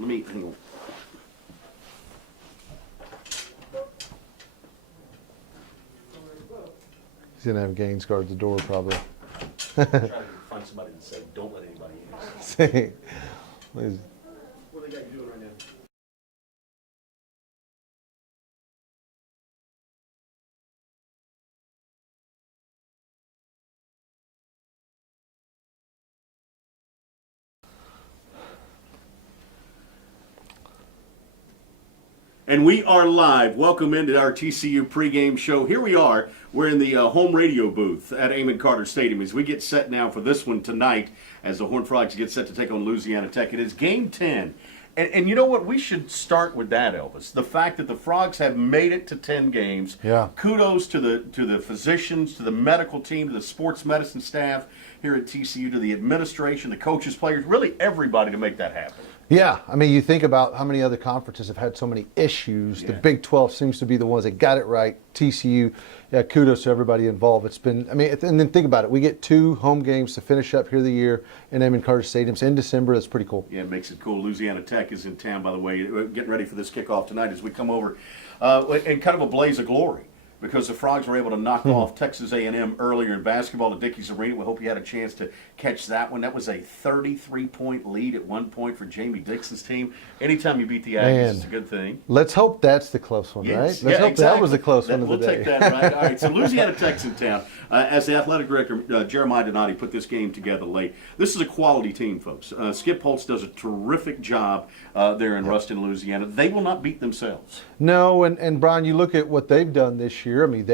Let me hang on. He's going to have Gaines guard the door probably. I'm trying to find somebody that said, don't let anybody in. See, What do they got you doing right now? And we are live. Welcome into our TCU pregame show. Here we are. We're in the home radio booth at Amon Carter Stadium as we get set now for this one tonight as the Horned Frogs get set to take on Louisiana Tech. It is Game 10. And you know what? We should start with that, Elvis. The fact that the Frogs have made it to 10 games. Yeah. Kudos to the physicians, to the medical team, to the sports medicine staff here at TCU, to the administration, the coaches, players, really everybody to make that happen. yeah, I mean, you think about how many other conferences have had so many issues. Yeah. The Big 12 seems to be the ones that got it right. TCU, yeah, kudos to everybody involved. It's been, I mean, and then think about it. We get 2 home games to finish up here the year in Amon Carter Stadium in December. That's pretty cool. Yeah, it makes it cool. Louisiana Tech is in town, by the way. We're getting ready for this kickoff tonight as we come over in kind of a blaze of glory because the Frogs were able to knock off Texas A&M earlier in basketball at Dickies Arena. We hope you had a chance to catch that one. That was a 33-point lead at one point for Jamie Dixon's team. Anytime you beat the Aggies, it's a good thing. Let's hope that's the close one, Yes. right? Let's Yeah, hope exactly. that was the close one of the We'll day. take that, right? All right, so Louisiana Tech's in town. As the athletic director, Jeremiah Donati, put this game together late. This is a quality team, folks. Skip Holtz does a terrific job there in Ruston, Louisiana. They will not beat themselves. No, and Brian, you look at what they've done this year. I mean,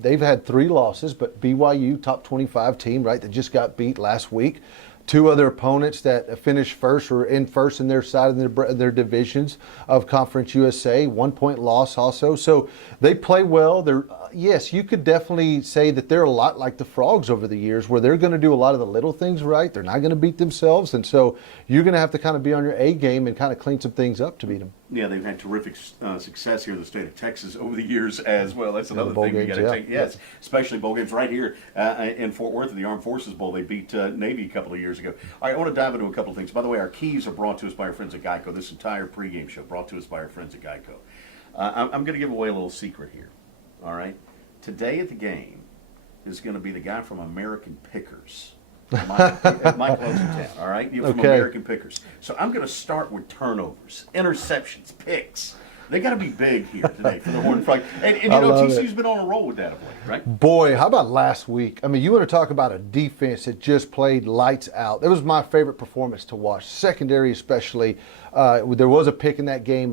they've had 3 losses, but BYU, top 25 team, right, that just got beat last week. 2 other opponents that finished first or in first in their side of their divisions of Conference USA, 1-point loss also. So they play well. They're yes, you could definitely say that they're a lot like the Frogs over the years, where they're going to do a lot of the little things right. They're not going to beat themselves, and so you're going to have to kind of be on your A game and kind of clean some things up to beat them. Yeah, they've had terrific success here in the state of Texas over the years as well. That's another bowl thing we games, got to yeah. take. Yes, especially bowl games right here in Fort Worth at the Armed Forces Bowl. They beat Navy a couple of years ago. All right, I want to dive into a couple of things. By the way, our keys are brought to us by our friends at Geico. This entire pregame show brought to us by our friends at Geico. I'm going to give away a little secret here. All right, today at the game is going to be the guy from American Pickers. Mike Lowe's in town, all right? You're from Okay. American Pickers. So I'm going to start with turnovers, interceptions, picks. They got to be big here today for the Horned Frogs. And you I know, love TCU's it. been on a roll with that of late, right? Boy, how about last week? I mean, you want to talk about a defense that just played lights out. It was my favorite performance to watch, secondary especially. There was a pick in that game,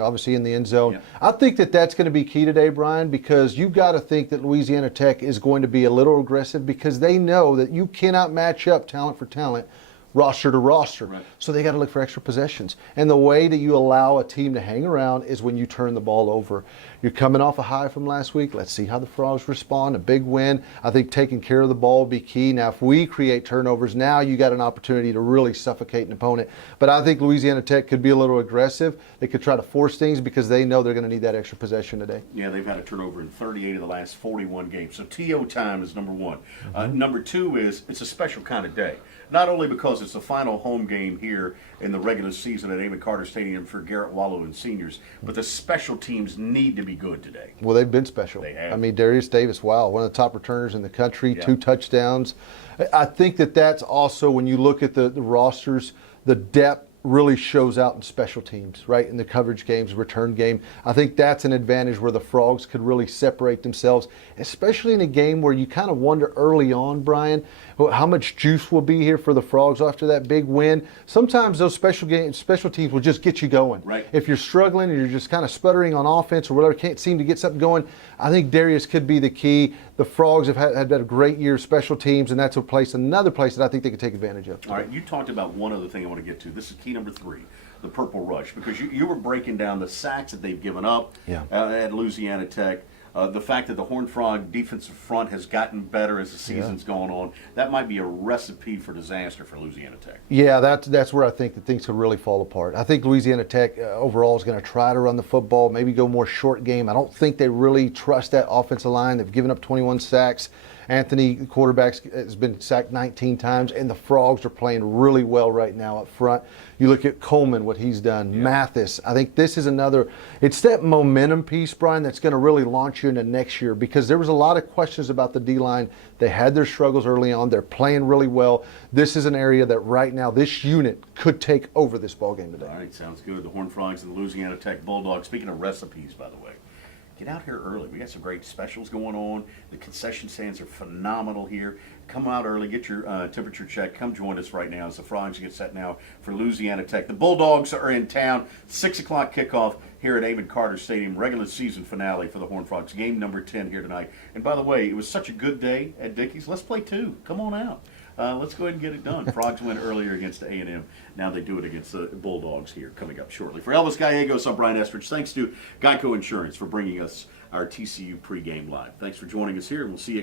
obviously in the end zone. Yeah. I think that that's going to be key today, Brian, because you've got to think that Louisiana Tech is going to be a little aggressive because they know that you cannot match up talent for talent, roster to roster. Right. So they got to look for extra possessions. And the way that you allow a team to hang around is when you turn the ball over. You're coming off a high from last week. Let's see how the Frogs respond. A big win. I think taking care of the ball will be key. Now, if we create turnovers, now you got an opportunity to really suffocate an opponent. But I think Louisiana Tech could be a little aggressive. They could try to force things because they know they're going to need that extra possession today. Yeah, they've had a turnover in 38 of the last 41 games. So TO time is number one. Number two is it's a special kind of day. Not only because it's the final home game here in the regular season at Amon Carter Stadium for Garrett Wallow and seniors, but the special teams need to be good today. Well, they've been special. They have. I mean, Darius Davis, wow, one of the top returners in the country, Yeah. 2 touchdowns. I think that that's also, when you look at the rosters, the depth really shows out in special teams, right? In the coverage games, return game. I think that's an advantage where the Frogs could really separate themselves, especially in a game where you kind of wonder early on, Brian, how much juice will be here for the Frogs after that big win. Sometimes those special teams will just get you going. Right. If you're struggling and you're just kind of sputtering on offense or whatever, can't seem to get something going, I think Darius could be the key. The Frogs have had a great year of special teams, and that's another place that I think they could take advantage of. All right, you talked about one other thing I want to get to. This is key number 3, the Purple Rush, because you were breaking down the sacks that they've given up at Louisiana Tech. The fact that the Horned Frog defensive front has gotten better as the season's gone on, that might be a recipe for disaster for Louisiana Tech. Yeah, that's where I think that things could really fall apart. I think Louisiana Tech overall is going to try to run the football, maybe go more short game. I don't think they really trust that offensive line. They've given up 21 sacks. Anthony, the quarterback, has been sacked 19 times, and the Frogs are playing really well right now up front. You look at Coleman, what he's done, Mathis. I think this is another, it's that momentum piece, Brian, that's going to really launch you into next year, because there was a lot of questions about the D-line. They had their struggles early on. They're playing really well. This is an area that right now this unit could take over this ball game today. All right, sounds good. The Horned Frogs and the Louisiana Tech Bulldogs. Speaking of recipes, by the way, get out here early. We got some great specials going on. The concession stands are phenomenal here. Come out early, get your temperature check. Come join us right now as the Frogs get set now for Louisiana Tech. The Bulldogs are in town. 6 o'clock kickoff here at Amon Carter Stadium. Regular season finale for the Horned Frogs. Game number 10 here tonight. And by the way, it was such a good day at Dickey's. Let's play 2. Come on out. Let's go ahead and get it done. Frogs win earlier against A&M. Now they do it against the Bulldogs here coming up shortly. For Elvis Gallegos, I'm Brian Estridge. Thanks to Geico Insurance for bringing us our TCU pregame live. Thanks for joining us here, and we'll see you.